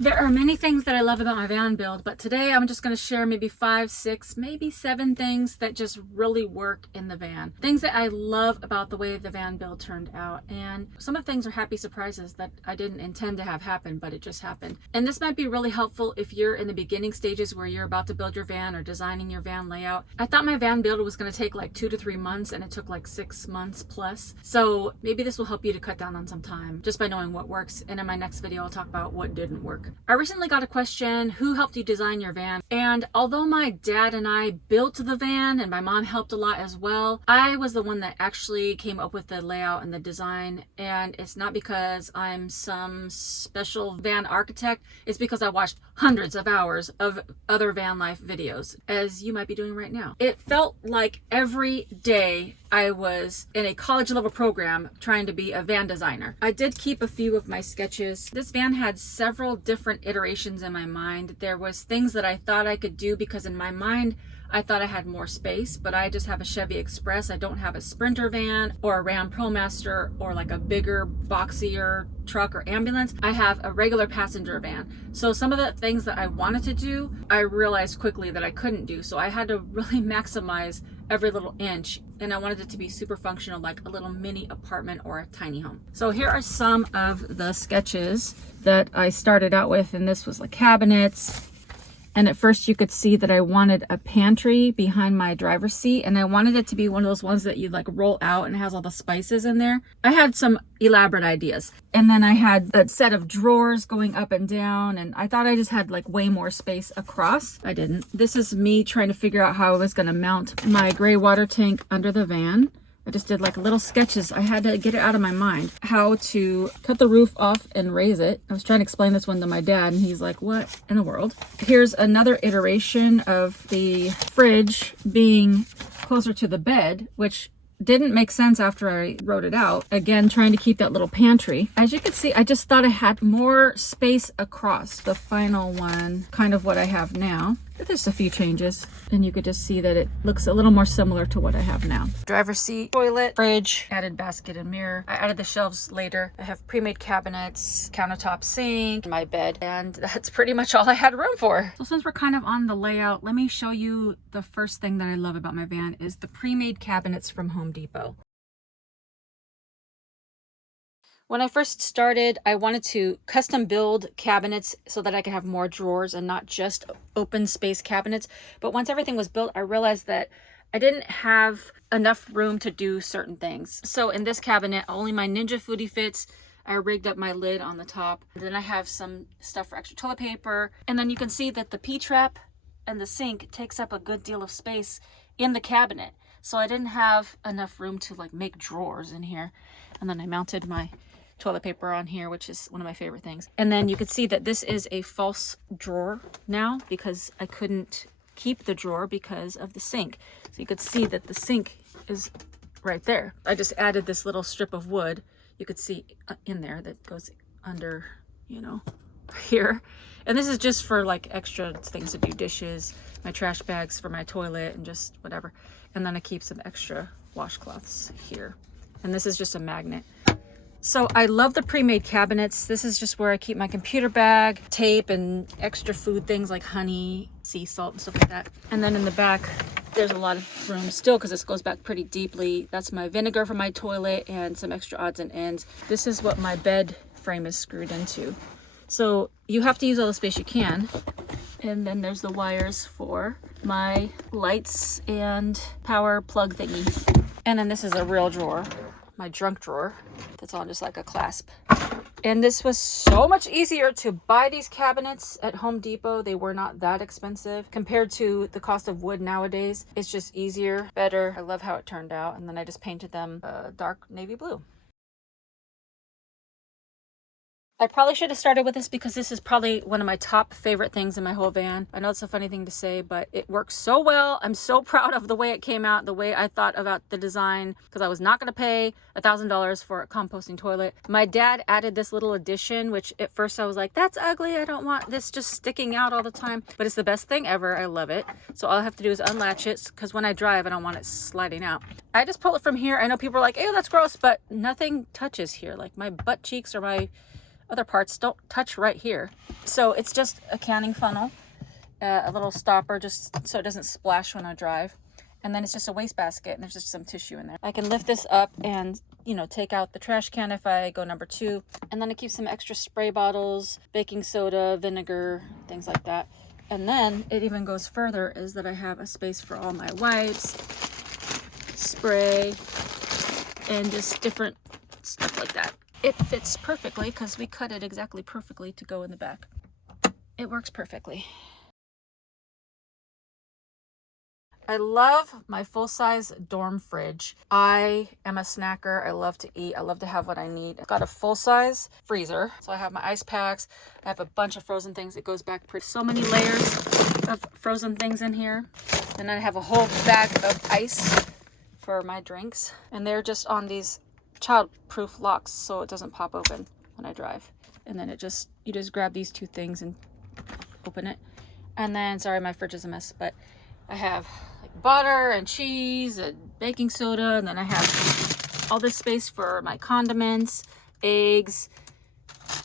There are many things that I love about my van build, but today I'm just going to share maybe 5, 6, maybe 7 things that just really work in the van. Things that I love about the way the van build turned out. And some of the things are happy surprises that I didn't intend to have happen, but it just happened. And this might be really helpful if you're in the beginning stages where you're about to build your van or designing your van layout. I thought my van build was going to take like 2 to 3 months, and it took like 6 months plus. So maybe this will help you to cut down on some time just by knowing what works. And in my next video, I'll talk about what didn't work. I recently got a question, who helped you design your van? And although my dad and I built the van and my mom helped a lot as well, I was the one that actually came up with the layout and the design. And it's not because I'm some special van architect, it's because I watched hundreds of hours of other van life videos, as you might be doing right now. It felt like every day I was in a college level program trying to be a van designer. I did keep a few of my sketches. This van had several different iterations in my mind. There was things that I thought I could do because in my mind I thought I had more space, but I just have a Chevy Express. I don't have a Sprinter van or a Ram ProMaster or like a bigger, boxier truck or ambulance. I have a regular passenger van. So some of the things that I wanted to do, I realized quickly that I couldn't do. So I had to really maximize every little inch, and I wanted it to be super functional, like a little mini apartment or a tiny home. So here are some of the sketches that I started out with, and this was like cabinets. And at first you could see that I wanted a pantry behind my driver's seat, and I wanted it to be one of those ones that you like roll out and it has all the spices in there. I had some elaborate ideas. And then I had a set of drawers going up and down, and I thought I just had like way more space across. I didn't. This is me trying to figure out how I was going to mount my gray water tank under the van. I just did like little sketches. I had to get it out of my mind. How to cut the roof off and raise it. I was trying to explain this one to my dad, and he's like, what in the world? Here's another iteration of the fridge being closer to the bed, which didn't make sense after I wrote it out. Again, trying to keep that little pantry. As you can see, I just thought I had more space across. The final one, kind of what I have now. There's a few changes, and you could just see that it looks a little more similar to what I have now. Driver's seat, toilet, fridge, added basket and mirror. I added the shelves later. I have pre-made cabinets, countertop sink, my bed, and that's pretty much all I had room for. So since we're kind of on the layout, let me show you the first thing that I love about my van is the pre-made cabinets from Home Depot. When I first started, I wanted to custom build cabinets so that I could have more drawers and not just open space cabinets. But once everything was built, I realized that I didn't have enough room to do certain things. So in this cabinet, only my Ninja Foodie fits. I rigged up my lid on the top. And then I have some stuff for extra toilet paper. And then you can see that the P-trap and the sink takes up a good deal of space in the cabinet. So I didn't have enough room to like make drawers in here. And then I mounted my toilet paper on here, which is one of my favorite things. And then you could see that this is a false drawer now because I couldn't keep the drawer because of the sink. So you could see that the sink is right there. I just added this little strip of wood. You could see in there that goes under, you know, here. And this is just for like extra things to do, dishes, my trash bags for my toilet and just whatever. And then I keep some extra washcloths here. And this is just a magnet. So I love the pre-made cabinets. This is just where I keep my computer bag, tape, and extra food things like honey, sea salt, and stuff like that. And then in the back, there's a lot of room still because this goes back pretty deeply. That's my vinegar for my toilet and some extra odds and ends. This is what my bed frame is screwed into. So you have to use all the space you can. And then there's the wires for my lights and power plug thingy. And then this is a real drawer. My junk drawer that's on just like a clasp. And this was so much easier to buy these cabinets at Home Depot. They were not that expensive compared to the cost of wood nowadays. It's just easier, better. I love how it turned out. And then I just painted them dark navy blue. I probably should have started with this because this is probably one of my top favorite things in my whole van. I know it's a funny thing to say, but it works so well. I'm so proud of the way it came out, the way I thought about the design, because I was not going to pay $1,000 for a composting toilet. My dad added this little addition, which at first I was like, that's ugly. I don't want this just sticking out all the time, but it's the best thing ever. I love it. So all I have to do is unlatch it because when I drive, I don't want it sliding out. I just pull it from here. I know people are like, ew, that's gross, but nothing touches here. Like my butt cheeks or my other parts don't touch right here. So it's just a canning funnel, a little stopper just so it doesn't splash when I drive. And then it's just a wastebasket, and there's just some tissue in there. I can lift this up and, you know, take out the trash can if I go number 2. And then I keep some extra spray bottles, baking soda, vinegar, things like that. And then it even goes further, is that I have a space for all my wipes, spray, and just different stuff like that. It fits perfectly because we cut it exactly perfectly to go in the back. It works perfectly. I love my full-size dorm fridge. I am a snacker. I love to eat. I love to have what I need. I've got a full-size freezer. So I have my ice packs. I have a bunch of frozen things. It goes back pretty. So many layers of frozen things in here. And I have a whole bag of ice for my drinks. And they're just on these child-proof locks so it doesn't pop open when I drive. And then you just grab these 2 things and open it. And then, sorry, my fridge is a mess, but I have like butter and cheese and baking soda, and then I have all this space for my condiments, eggs,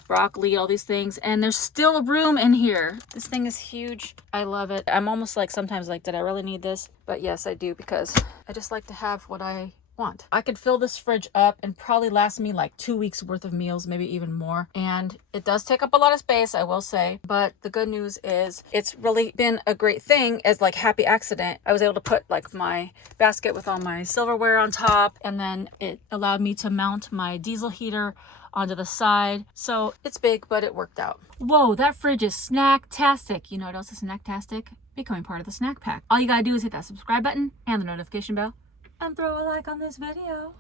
broccoli, all these things, and there's still room in here. This thing is huge. I love it. I'm almost like sometimes like, did I really need this? But yes, I do, because I just like to have what I want. I could fill this fridge up and probably last me like 2 weeks worth of meals, maybe even more. And it does take up a lot of space, I will say. But the good news is it's really been a great thing as like happy accident. I was able to put like my basket with all my silverware on top, and then it allowed me to mount my diesel heater onto the side. So it's big, but it worked out. Whoa, that fridge is snack-tastic. You know what else is snack-tastic? Becoming part of the snack pack. All you gotta do is hit that subscribe button and the notification bell, and throw a like on this video.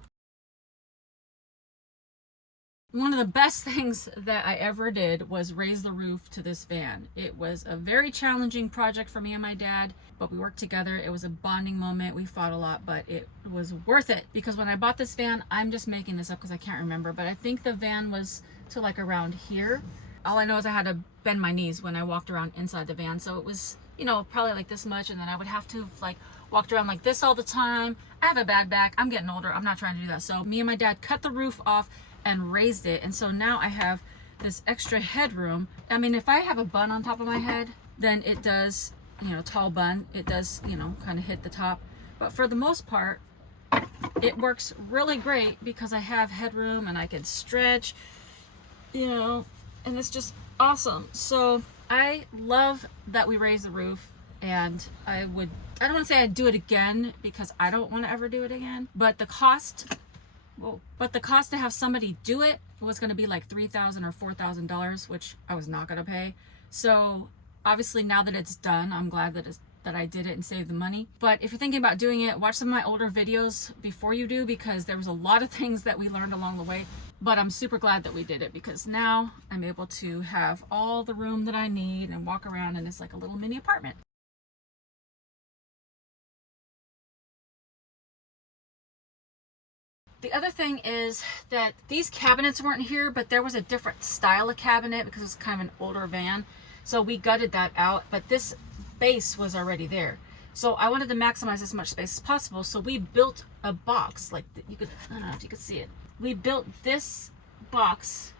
One of the best things that I ever did was raise the roof to this van. It was a very challenging project for me and my dad, but we worked together. It was a bonding moment. We fought a lot, but it was worth it, because when I bought this van, I'm just making this up because I can't remember, but I think the van was to like around here. All I know is I had to bend my knees when I walked around inside the van. So it was, you know, probably like this much, and then I would have to like walked around like this all the time. I have a bad back. I'm getting older. I'm not trying to do that. So me and my dad cut the roof off and raised it. And so now I have this extra headroom. I mean, if I have a bun on top of my head, then it does, you know, tall bun, it does, you know, kind of hit the top. But for the most part, it works really great because I have headroom and I can stretch, you know, and it's just awesome. So I love that we raised the roof, and I don't want to say I'd do it again because I don't want to ever do it again, but the cost to have somebody do it was going to be like $3,000 or $4,000, which I was not going to pay. So obviously now that it's done, I'm glad that I did it and saved the money. But if you're thinking about doing it, watch some of my older videos before you do, because there was a lot of things that we learned along the way. But I'm super glad that we did it, because now I'm able to have all the room that I need and walk around, and it's like a little mini apartment. The other thing is that these cabinets weren't here, but there was a different style of cabinet because it was kind of an older van. So we gutted that out, but this base was already there. So I wanted to maximize as much space as possible. So we built a box, like I don't know if you could see it. We built this box,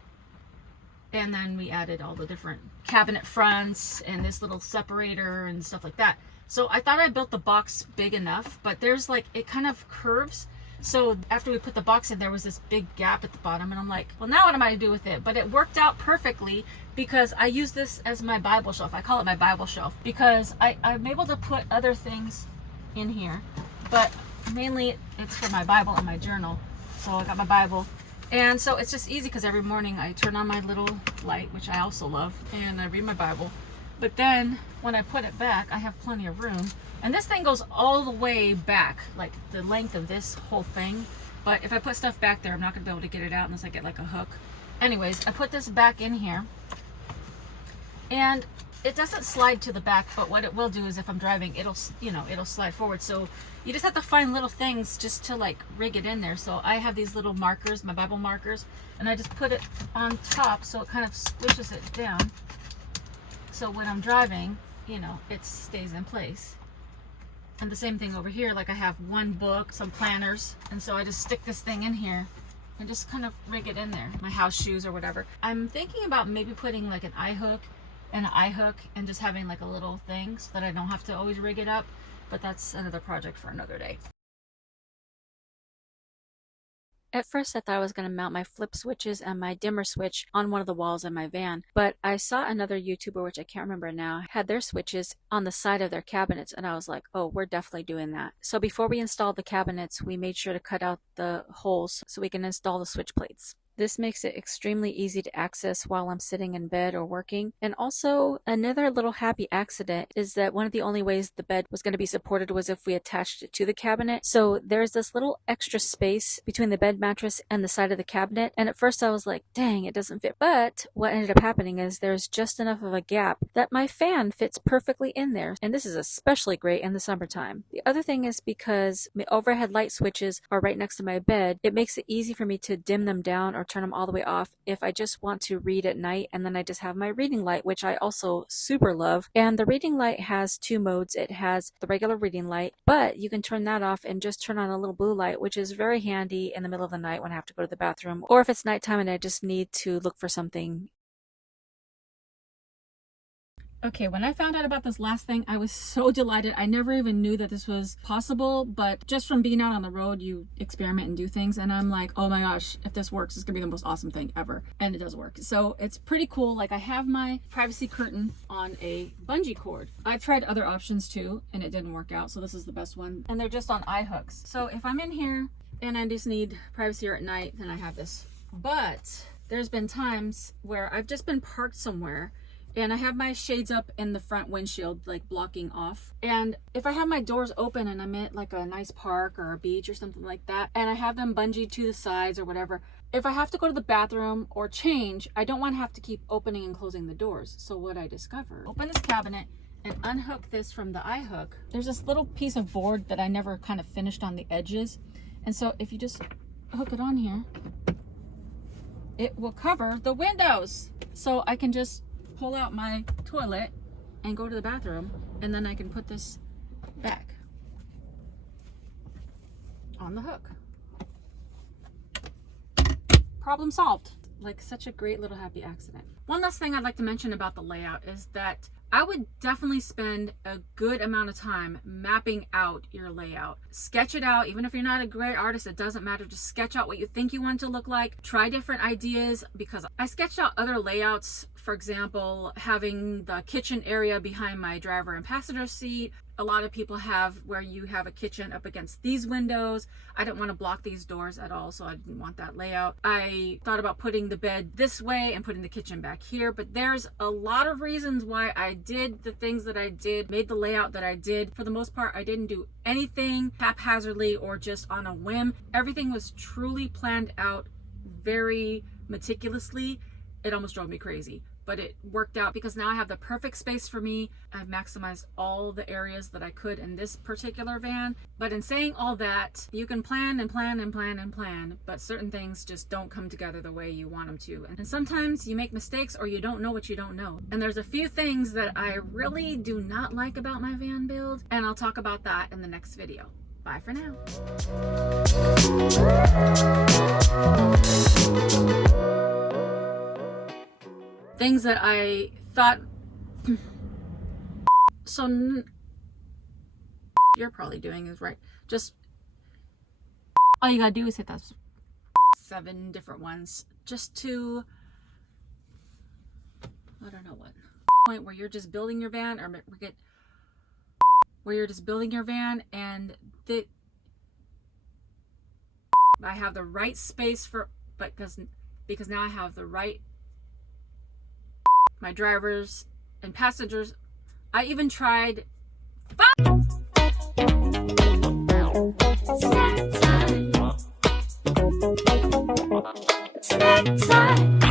and then we added all the different cabinet fronts and this little separator and stuff like that. So I thought I built the box big enough, but there's like, it kind of curves. So after we put the box in, there was this big gap at the bottom, and I'm like, well, now what am I to do with it? But it worked out perfectly because I use this as my Bible shelf. I call it my Bible shelf because I'm able to put other things in here, but mainly it's for my Bible and my journal. So I got my Bible, and so it's just easy because every morning I turn on my little light, which I also love, and I read my Bible. But then when I put it back, I have plenty of room. And this thing goes all the way back, like the length of this whole thing. But if I put stuff back there, I'm not gonna be able to get it out unless I get like a hook. Anyways, I put this back in here, and it doesn't slide to the back, but what it will do is if I'm driving, it'll slide forward. So you just have to find little things just to like rig it in there. So I have these little markers, my Bible markers, and I just put it on top so it kind of squishes it down. So when I'm driving, you know, it stays in place. And the same thing over here, like I have one book, some planners, and so I just stick this thing in here and just kind of rig it in there. My house shoes or whatever. I'm thinking about maybe putting like an eye hook and just having like a little thing so that I don't have to always rig it up. But that's another project for another day. At first I thought I was going to mount my flip switches and my dimmer switch on one of the walls in my van, but I saw another YouTuber, which I can't remember now, had their switches on the side of their cabinets, and I was like, oh, we're definitely doing that. So before we installed the cabinets, we made sure to cut out the holes so we can install the switch plates. This makes it extremely easy to access while I'm sitting in bed or working. And also, another little happy accident is that one of the only ways the bed was going to be supported was if we attached it to the cabinet. So there's this little extra space between the bed mattress and the side of the cabinet. And at first I was like, dang, it doesn't fit. But what ended up happening is there's just enough of a gap that my fan fits perfectly in there. And this is especially great in the summertime. The other thing is because my overhead light switches are right next to my bed, it makes it easy for me to dim them down or turn them all the way off if I just want to read at night, and then I just have my reading light, which I also super love. And the reading light has two modes. It has the regular reading light, but you can turn that off and just turn on a little blue light, which is very handy in the middle of the night when I have to go to the bathroom, or if it's nighttime and I just need to look for something. Okay, when I found out about this last thing, I was so delighted. I never even knew that this was possible, but just from being out on the road, you experiment and do things, and I'm like, oh my gosh, if this works, it's gonna be the most awesome thing ever. And it does work. So it's pretty cool. Like, I have my privacy curtain on a bungee cord. I've tried other options too, and it didn't work out, so this is the best one. And they're just on eye hooks. So if I'm in here and I just need privacy or at night, then I have this. But there's been times where I've just been parked somewhere and I have my shades up in the front windshield, like blocking off. And if I have my doors open and I'm at like a nice park or a beach or something like that, and I have them bungeed to the sides or whatever, if I have to go to the bathroom or change, I don't want to have to keep opening and closing the doors. So what I discovered, open this cabinet and unhook this from the eye hook. There's this little piece of board that I never kind of finished on the edges. And so if you just hook it on here, it will cover the windows. So I can just pull out my toilet and go to the bathroom, and then I can put this back on the hook. Problem solved. Like, such a great little happy accident. One last thing I'd like to mention about the layout is that I would definitely spend a good amount of time mapping out your layout. Sketch it out. Even if you're not a great artist, it doesn't matter. Just sketch out what you think you want it to look like. Try different ideas, because I sketched out other layouts. For example, having the kitchen area behind my driver and passenger seat. A lot of people have where you have a kitchen up against these windows. I didn't want to block these doors at all, so I didn't want that layout. I thought about putting the bed this way and putting the kitchen back here, but there's a lot of reasons why I did the things that I did, made the layout that I did. For the most part, I didn't do anything haphazardly or just on a whim. Everything was truly planned out very meticulously. It almost drove me crazy, but it worked out because now I have the perfect space for me. I've maximized all the areas that I could in this particular van. But in saying all that, you can plan and plan and plan and plan, but certain things just don't come together the way you want them to. And sometimes you make mistakes or you don't know what you don't know. And there's a few things that I really do not like about my van build, and I'll talk about that in the next video. Bye for now. Things that I thought, so you're probably doing is right. Just all you gotta do is hit those 7 different ones just to, I don't know what point where you're just building your van, or where you're just building your van and I have the right space for, but because now I have the right, my drivers and passengers. I even tried snack time.